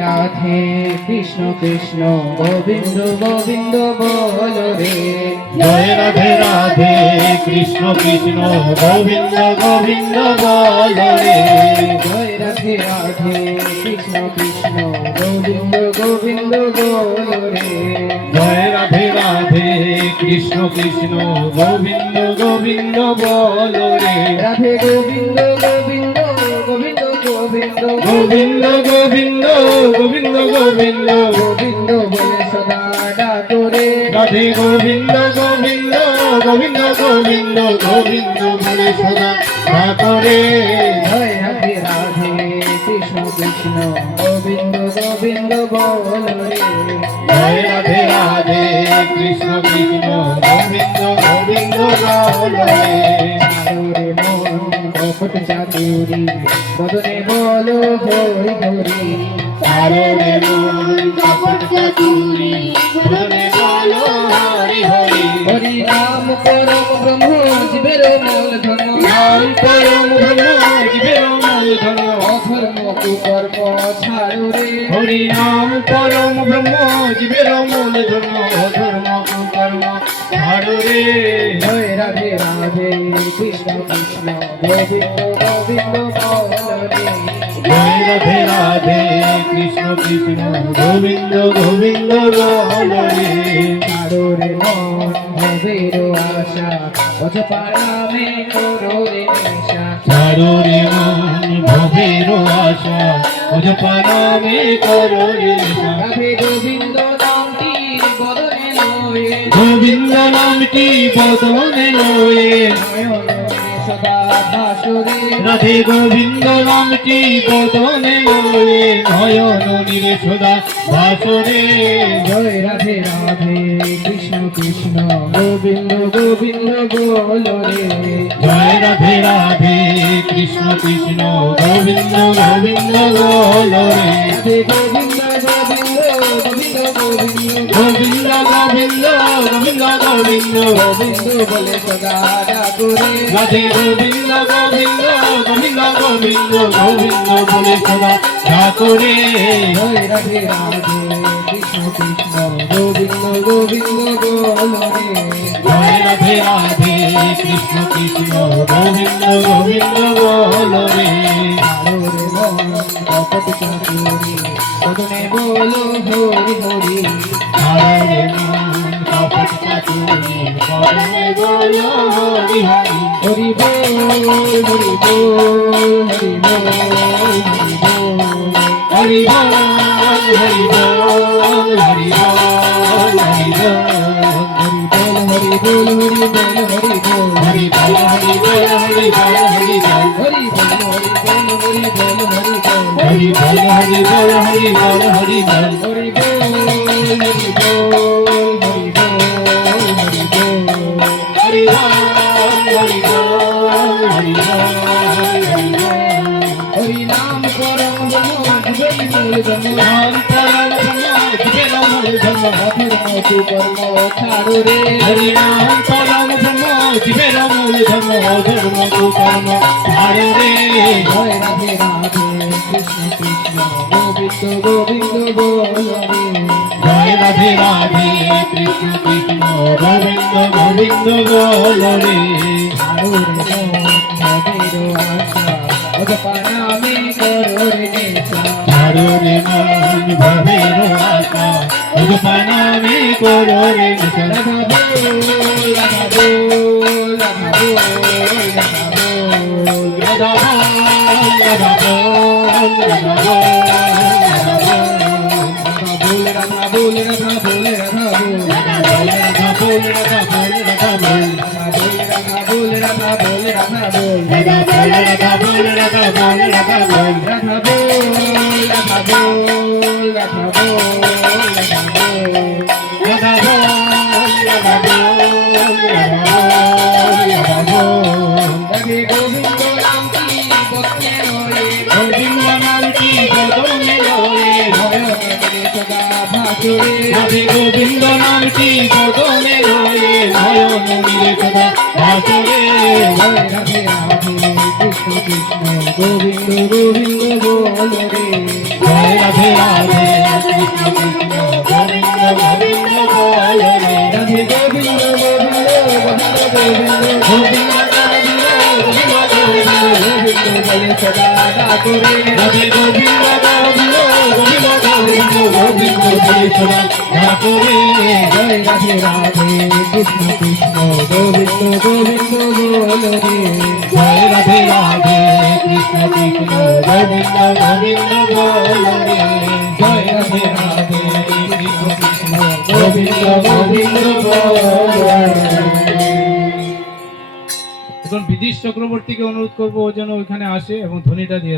রাধে কৃষ্ণ কৃষ্ণ গোবিন্দ গোবিন্দ বল রে। জয় রাধে রাধে কৃষ্ণ কৃষ্ণ গোবিন্দ গোবিন্দ বল রে। জয় রাধে রাধে কৃষ্ণ কৃষ্ণ গোবিন্দ গোবিন্দ বল রে। জয় রাধে রাধে কৃষ্ণ কৃষ্ণ গোবিন্দ গোবিন্দ বল রে। রাধে গোবিন্দ গোবিন্দ গোবিন্দ গোবিন্দ গোবিন্দ গোবিন্দ গোবিন্দ গোবিন্দ গোবিন্দ বলে সদা ডাকো রে। রাধে গোবিন্দ গোবিন্দ গোবিন্দ গোবিন্দ গোবিন্দ বলে সদা করে। জয় রাধে রাধে কৃষ্ণ কৃষ্ণ গোবিন্দ গোবিন্দ বল রে। জয় রাধে রাধে কৃষ্ণ কৃষ্ণ গোবিন্দ গোবিন্দ বল রে। রে মন কপট চাতুরি বদনে বলো হরি হরি। তারে মন কপট চাতুরি বদনে বলো হরি হরি। হরি নাম পরম ব্রহ্ম জীবের মূল ধর্ম। নাম পরম ব্রহ্ম জীবের মূল ধর্ম। অধর্ম কুকর্ম ছাড়ো রে। হরি নাম পরম ব্রহ্ম জীবের মূল ধর্ম। অধর্ম কুকর্ম ছাড়ো রে। জয় রাধে রাধে কৃষ্ণ কৃষ্ণ গোবিন্দ গোবিন্দ বল রে। জয় রাধে রাধে কৃষ্ণ কৃষ্ণ গোবিন্দ গোবিন্দ বল রে। ছাড়ো রে মন ভবের আশা অজপারামে করো রে নেশা। ছাড়ো রে মন ভবের আশা অজপানামে করো রে নেশা। রাধে গোবিন্দ নামটি বদনে লয়ে। গোবিন্দ নামটি বদনে লয়ে। নয়নে সদা ভাসরে। রাধে গোবিন্দ নামটি বদনে লয়ে। নয়ন নীরে সদা ভাসরে। জয় রাধে রাধে কৃষ্ণ কৃষ্ণ গোবিন্দ গোবিন্দ বল রে। জয় রাধে রাধে কৃষ্ণ কৃষ্ণ গোবিন্দ গোবিন্দ বল রে। রাধে গোবিন্দ গোবিন্দ গোবিন্দ গোবিন্দ গোবিন্দ গোবিন্দ গোবিন্দ গোবিন্দ গোবিন্দ বলে সদা ডাকো রে। রাধে গোবিন্দ গোবিন্দ গোবিন্দ গোবিন্দ গোবিন্দ বলে সদা করে। জয় রাধে রাধে কৃষ্ণ কৃষ্ণ গোবিন্দ গোবিন্দ বল রে। জয় রাধে রাধে কৃষ্ণ কৃষ্ণ গোবিন্দ গোবিন্দ বল রে। ছাড়ো রে মন কপট চাতুরি বদনে বলো হরি হরি। হরে মন কপট চাতুরি বদনে বলো হরি হরি। হরি বল হরি বল হরি বল হরি বল। হরি বল হরি বল হরি বল হরি বল হরি বল হরি বল হরি বল হরি বল। হরি বল হরি বল হরি বল হরি বল হরি বল হরি বল হরি বল। হরি বল হরি বল হরি বল হরি বল হরি বল হরি বল। হরি বল হরি বল হরি বল। হরি নাম পরম ব্রহ্ম জীবের মূল ধর্ম। নাম পরম ব্রহ্ম জীবের মূল ধর্ম। অধর্ম কুকর্ম ছাড়ো রে। হরি নাম পরম ব্রহ্ম জীবের মূল ধর্ম। অধর্ম কুকর্ম ছাড়ো রে। জয় রাধে রাধে কৃষ্ণ কৃষ্ণ গোবিন্দ গোবিন্দ বল রে। জয় রাধে রাধে কৃষ্ণ কৃষ্ণ গোবিন্দ গোবিন্দ বল রে। ছাড়ো রে মন ভবের আশা অজপানামে করো রে নেশা। ছাড়ো রে মন ভবের আশা উৎপনামে করো রে নেশা। রাধা বল রাধা বল রাধা বল রাধা বল। রাধা বল রাধা বল রাধা বল রাধা বল। রাধা বল রাধা বল রাধা বল রাধা বল। রাধা বল রাধা বল রাধা বল রাধা বল। রাধা বল রাধা বল রাধা বল। রাধা বল রাধা বল রাধা বল রাধা বল। রাধা বল রাধা বল রাধা বল রাধা বল। রাধা বল রাধা বল রাধা বল। রাধে গোবিন্দ নামটি বদনে লয়ে। গোবিন্দ নামটি বদনে লয়ে। নয়নে সদা ভাসরে। রাধে গোবিন্দ নামটি বদনে লয়ে। নয়ন নীরে সদা ভাসরে। জয় রাধে রাধে কৃষ্ণ কৃষ্ণ গোবিন্দ গোবিন্দ বল রে। জয় রাধে রাধে কৃষ্ণ কৃষ্ণ গোবিন্দ গোবিন্দ বল রে রাধে গোবিন্দ গোবিন্দ গোবিন্দ গোবিন্দ গোবিন্দ গোবিন্দ গোবিন্দ গোবিন্দ বলে সদা ডাকো রে রাধে গোবিন্দ গোবিন্দ গোবিন্দ গোবিন্দ গোবিন্দ বলে সদা ডাকো রে জয় রাধে রাধে কৃষ্ণ কৃষ্ণ গোবিন্দ গোবিন্দ বল রে জয় রাধে রাধে কৃষ্ণ কৃষ্ণ গোবিন্দ গোবিন্দ বল রে জয় রাধে রাধে কৃষ্ণ কৃষ্ণ গোবিন্দ গোবিন্দ বল রে। এখন বিদিশ চক্রবর্তীকে অনুরোধ করবো ও যেন ওইখানে আসে এবং ধ্বনিটা দিয়ে